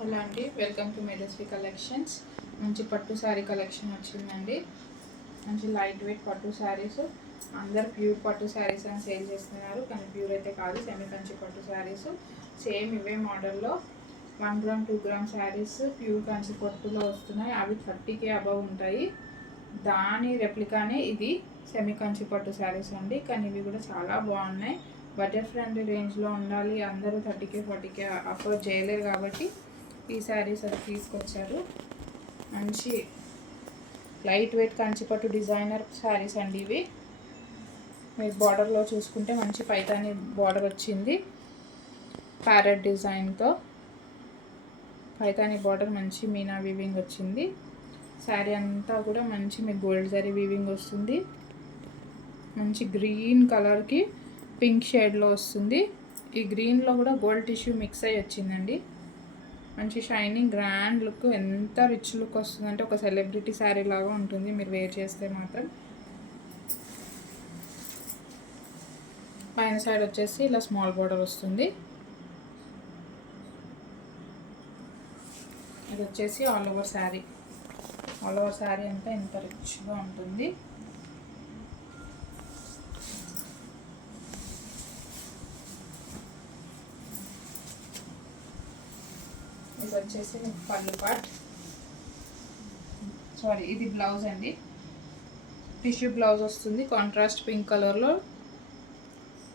Hello అండి, welcome to Medhasvi collections. మంచి పట్టు శారీ కలెక్షన్ వచ్చిందండి. మంచి లైట్ వెయిట్ పట్టు శారీస్. అందరు ప్యూర్ పట్టు శారీస్ అని సేల్ చేస్తున్నారు, కానీ ప్యూర్ అయితే కాదు, సెమీ కంచి పట్టు శారీస్. సేమ్ ఇవే మోడల్లో 1 gram 2 gram saris pure Kanchi పట్టులో వస్తున్నాయి. అవి 30K అబవ్ ఉంటాయి. దాని రెప్లికానే ఇది సెమీ కంచి పట్టు శారీస్ అండి, కానీ ఇవి కూడా చాలా బాగున్నాయి. బడ్జెట్ ఫ్రెండ్లీ రేంజ్లో ఉండాలి, అందరూ 30K 40K అఫోర్డ్ చేయలేరు కాబట్టి ఈ శారీస్ అది తీసుకొచ్చారు. మంచి లైట్ వెయిట్ కంచిపట్టు డిజైనర్ శారీస్ అండి ఇవి. మీరు బార్డర్లో చూసుకుంటే మంచి పైతాని బార్డర్ వచ్చింది, ప్యారెట్ డిజైన్తో పైతాని బార్డర్, మంచి మీనా వీవింగ్ వచ్చింది. శారీ అంతా కూడా మంచి మీకు గోల్డ్ జరీ వీవింగ్ వస్తుంది. మంచి గ్రీన్ కలర్కి పింక్ షేడ్లో వస్తుంది. ఈ గ్రీన్లో కూడా గోల్డ్ టిష్యూ మిక్స్ అయ్యి వచ్చిందండి. మంచి షైనింగ్ గ్రాండ్ లుక్, ఎంత రిచ్ లుక్ వస్తుందంటే ఒక సెలబ్రిటీ శారీ లాగా ఉంటుంది మీరు వేర్ చేస్తే మాత్రం. పైన సైడ్ వచ్చేసి ఇలా స్మాల్ బార్డర్ వస్తుంది. ఇది వచ్చేసి all over sari. All over sari అంతా ఎంత రిచ్గా ఉంటుంది. ఇది వచ్చేసి పళ్ళు పార్ట్, సారీ ఇది బ్లౌజ్ అండి. టిష్యూ బ్లౌజ్ వస్తుంది, కాంట్రాస్ట్ పింక్ కలర్లో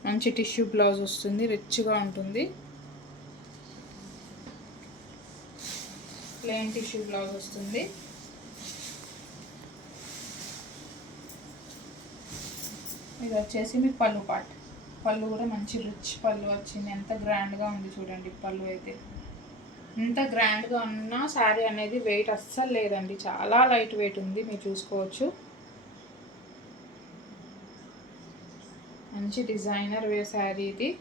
మంచి టిష్యూ బ్లౌజ్ వస్తుంది, రిచ్గా ఉంటుంది. ప్లెయిన్ టిష్యూ బ్లౌజ్ వస్తుంది. ఇది వచ్చేసి మీకు పళ్ళు పార్ట్. పళ్ళు కూడా మంచి రిచ్ పళ్ళు వచ్చింది, ఎంత గ్రాండ్గా ఉంది చూడండి. పళ్ళు అయితే ఎంత గ్రాండ్గా ఉన్నా శారీ అనేది వెయిట్ అస్సలు లేదండి, చాలా లైట్ వెయిట్ ఉంది, మీరు చూసుకోవచ్చు. మంచి డిజైనర్ వేర్ శారీ ఇది.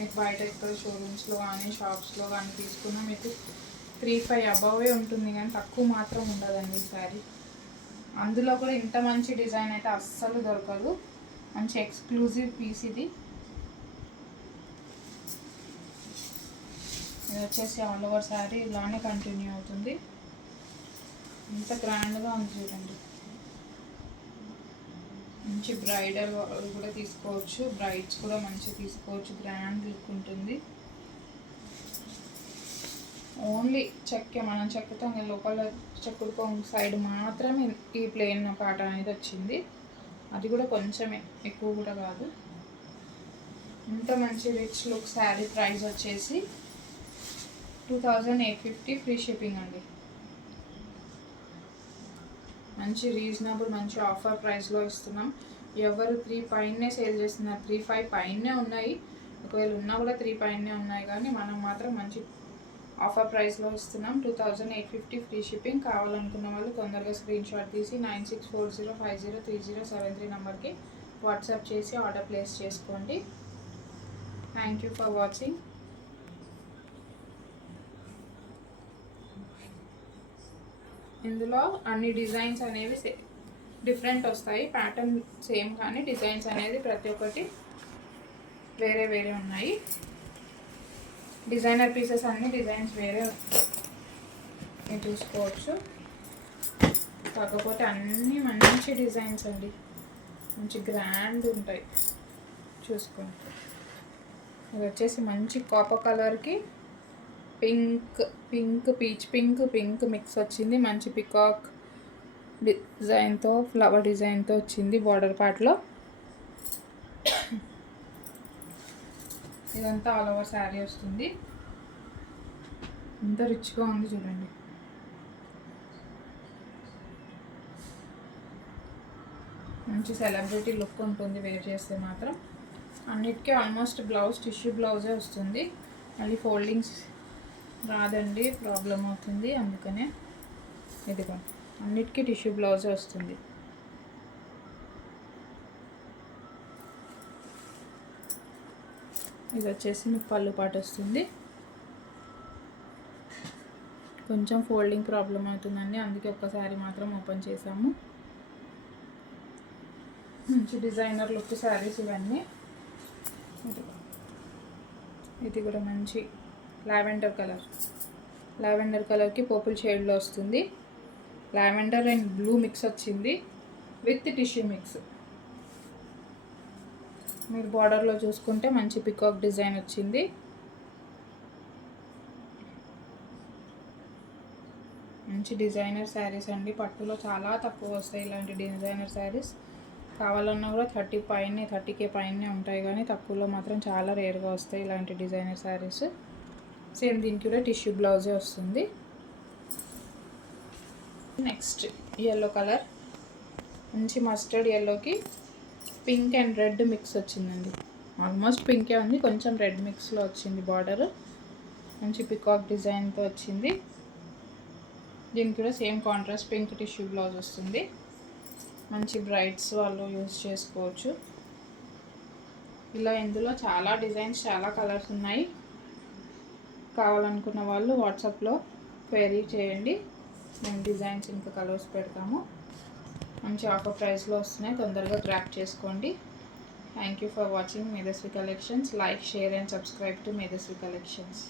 మీకు బయట ఇక్కడ షోరూమ్స్లో కానీ షాప్స్లో కానీ తీసుకున్నా మీకు 3-5 అబవే ఉంటుంది, కానీ తక్కువ మాత్రం ఉండదండి ఈ శారీ. అందులో కూడా ఇంత మంచి డిజైన్ అయితే అస్సలు దొరకదు. మంచి ఎక్స్క్లూజివ్ పీస్ ఇది. ఇది వచ్చేసి ఆల్ ఓవర్ శారీ ఇలానే కంటిన్యూ అవుతుంది. ఎంత గ్రాండ్గా ఉంది చూడండి. మంచి బ్రైడల్ కూడా తీసుకోవచ్చు, బ్రైడ్స్ కూడా మంచి తీసుకోవచ్చు, గ్రాండ్ లుక్ ఉంటుంది. ఓన్లీ చెక్క మనం చెక్కుతాం, లోపల చెక్కుడుకో సైడ్ మాత్రమే ఈ ప్లెయిన్ పాట అనేది వచ్చింది, అది కూడా కొంచెమే, ఎక్కువ కూడా కాదు. ఇంత మంచి రిచ్ లుక్ శారీ ప్రైస్ వచ్చేసి 2850 ఫ్రీ షిప్పింగ్ అండి. మంచి రీజనబుల్, మంచి ఆఫర్ ప్రైస్లో ఇస్తున్నాం. ఎవరు 3 పైనే సేల్ చేస్తున్నారు, 3-5 పైనే ఉన్నాయి. ఒకవేళ ఉన్నా కూడా 3 పైనే ఉన్నాయి, కానీ మనం మాత్రం మంచి ఆఫర్ ప్రైస్లో ఇస్తున్నాం. 2850 ఫ్రీ షిప్పింగ్. కావాలనుకున్న వాళ్ళు తొందరగా స్క్రీన్ షాట్ తీసి 9640503073 నెంబర్కి వాట్సాప్ చేసి ఆర్డర్ ప్లేస్ చేసుకోండి. Thank you for watching. ఇందులో అన్ని డిజైన్స్ అనేవి డిఫరెంట్ వస్తాయి, ప్యాటర్న్ సేమ్ కానీ డిజైన్స్ అనేది ప్రతి ఒక్కటి వేరే వేరే ఉన్నాయి. డిజైనర్ పీసెస్ అన్ని డిజైన్స్ వేరే మీరు చూసుకోవచ్చు. కాకపోతే అన్నీ మంచి డిజైన్స్ అండి, మంచి గ్రాండ్ ఉంటాయి, చూసుకోండి. ఇది వచ్చేసి మంచి కాపర్ కలర్కి పింక్ పీచ్ మిక్స్ వచ్చింది. మంచి పికాక్ డిజైన్తో, ఫ్లవర్ డిజైన్తో వచ్చింది బార్డర్ పార్ట్లో. ఇదంతా ఆల్ ఓవర్ శారీ వస్తుంది. ఎంత రిచ్గా ఉంది చూడండి. మంచి సెలబ్రిటీ లుక్ ఉంటుంది వేర్ చేస్తే మాత్రం. అన్నిటికీ ఆల్మోస్ట్ బ్లౌజ్ టిష్యూ బ్లౌజే వస్తుంది, మళ్ళీ ఫోల్డింగ్స్ రాదండి, ప్రాబ్లం అవుతుంది. అందుకనే ఇదిగో అన్నిటికీ టిష్యూ బ్లౌజే వస్తుంది. ఇది వచ్చేసి మీకు పళ్ళు పాటు వస్తుంది. కొంచెం ఫోల్డింగ్ ప్రాబ్లం అవుతుందండి, అందుకే ఒక్కసారి మాత్రం ఓపెన్ చేసాము. మంచి డిజైనర్ లుక్ శారీస్ ఇవన్నీ. ఇది కూడా మంచి లావెండర్ కలర్కి పర్పుల్ షేడ్లో వస్తుంది. లావెండర్ అండ్ బ్లూ మిక్స్ వచ్చింది విత్ టిష్యూ మిక్స్. మీరు బార్డర్లో చూసుకుంటే మంచి పికాక్ డిజైన్ వచ్చింది. మంచి డిజైనర్ శారీస్ అండి. పట్టులో చాలా తక్కువ వస్తాయి ఇలాంటి డిజైనర్ శారీస్. కావాలన్నా కూడా 30K పైనే ఉంటాయి, కానీ తక్కువలో మాత్రం చాలా రేర్గా వస్తాయి ఇలాంటి డిజైనర్ శారీస్. సేమ్ దీనికి కూడా టిష్యూ బ్లౌజే వస్తుంది. నెక్స్ట్ ఎల్లో కలర్, మంచి మస్టర్డ్ ఎల్లోకి పింక్ అండ్ రెడ్ మిక్స్ వచ్చిందండి. ఆల్మోస్ట్ పింకే ఉంది, కొంచెం రెడ్ మిక్స్లో వచ్చింది బార్డర్. మంచి పికాక్ డిజైన్తో వచ్చింది. దీనికి కూడా same contrast pink tissue blouse వస్తుంది. మంచి బ్రైడ్స్ వాళ్ళు యూజ్ చేసుకోవచ్చు. ఇలా ఇందులో చాలా డిజైన్స్, చాలా కలర్స్ ఉన్నాయి. కావాలనుకున్న వాళ్ళు వాట్సాప్లో క్వైరీ చేయండి, మేము డిజైన్స్ ఇంకా కలర్స్ పెడతాము. మంచి ఆఫర్ ప్రైస్లో వస్తున్నాయి, తొందరగా గ్రాప్ చేసుకోండి. Thank you for watching Medhasvi collections. Like, share and subscribe to Medhasvi collections.